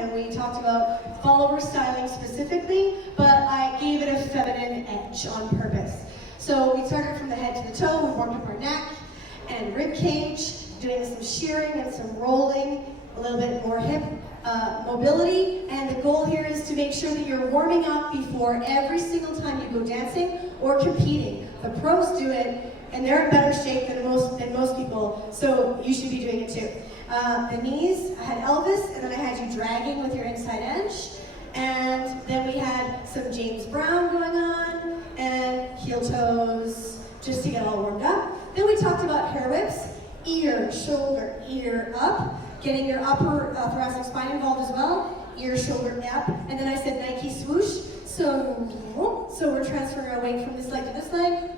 and we talked about follower styling specifically, but I gave it a feminine edge on purpose. So we started from the head to the toe, we warmed up our neck and rib cage, doing some shearing and some rolling, a little bit more hip mobility, and the goal here is to make sure that you're warming up before every single time you go dancing or competing. The pros do it, and they're in better shape than most people, so you should be doing it too. The knees, I had Elvis, and then I had you dragging with your inside edge, and then we had some James Brown going on, and heel toes, just to get all warmed up. Then we talked about hair whips, ear, shoulder, ear up, getting your upper thoracic spine involved as well, ear, shoulder, up, and then I said Nike swoosh, so we're transferring our weight from this leg to this leg,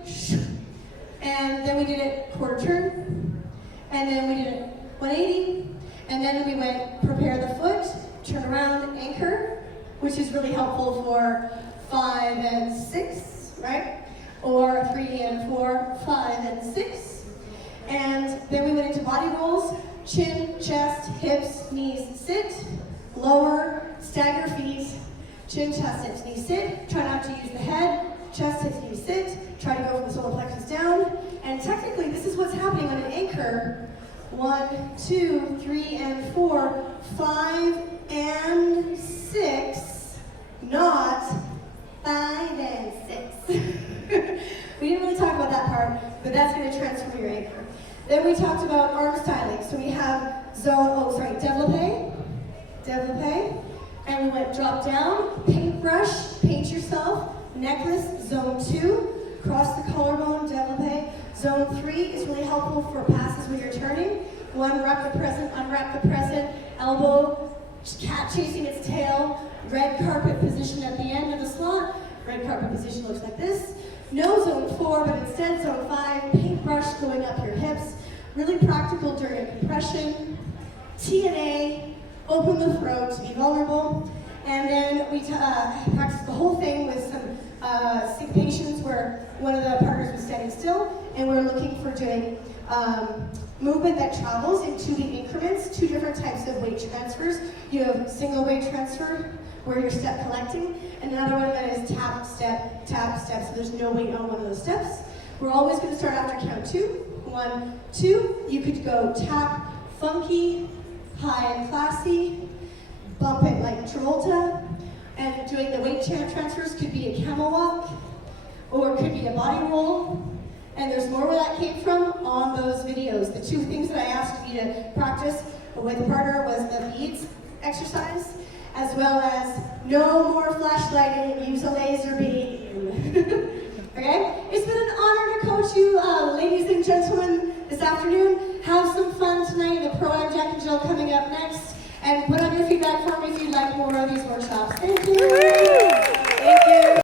and then we did it quarter turn, and then we did it 180, and then we went prepare the foot, turn around, anchor, which is really helpful for 5 and 6, right? Or 3 and 4, 5 and 6. And then we went into body rolls, chin, chest, hips, knees, sit, lower, stagger feet, chin, chest, hips, knees, sit. Try not to use the head, chest, hips, knees, sit. Try to go from the solar plexus down. And technically, this is what's happening on an anchor. 1, 2, 3, and 4, 5, and 6, not 5 and 6. We didn't really talk about that part, but that's going to transform your anchor. Then we talked about arm styling. So we have développé, and we went drop down, paintbrush, paint yourself, necklace, zone 2, cross the collarbone, développé. Zone 3 is really helpful for passes when you're turning. 1, wrap the present, unwrap the present, elbow, cat chasing its tail, red carpet position at the end of the slot. Red carpet position looks like this. No zone 4, but instead zone 5, paintbrush going up your hips. Really practical during compression. T&A, open the throat to be vulnerable. And then we practiced the whole thing with some syncopations where one of the partners was standing still, and we're looking for doing movement that travels in 2-beat increments, 2 different types of weight transfers. You have single weight transfer, where you're step collecting, and another one that is tap, step, so there's no weight on one of those steps. We're always going to start after count 2. 1, 2. You could go tap, funky, high and classy, bump it like Travolta, and doing the weight transfers could be a camel walk, or it could be a body roll, and there's more where that came from on those videos. The 2 things that I asked you to practice with a partner was the beads exercise, as well as no more flashlighting, use a laser beam. Okay? It's been an honor to coach you, ladies and gentlemen, this afternoon. Have some fun tonight. The Pro-Am Jack and Jill coming up next. And put on your feedback for me if you'd like more of these workshops. Thank you.